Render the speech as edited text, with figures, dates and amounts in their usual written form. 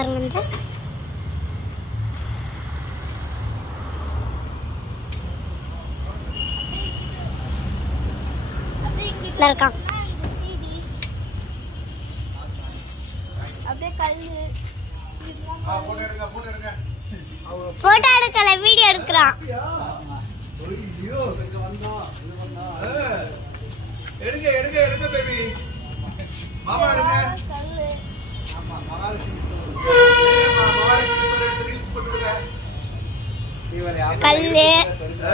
பாருங்க இந்த இருக்கான். போட்டோ எடுக்கல, வீடியோ எடுக்கிறான். எடுங்க எடுங்க எடுங்க பேபி. மாமா எடுங்க. ஆமா மகாலட்சுமி ரீல்ஸ் போட்டுடுங்க. கல்லு எடுங்க.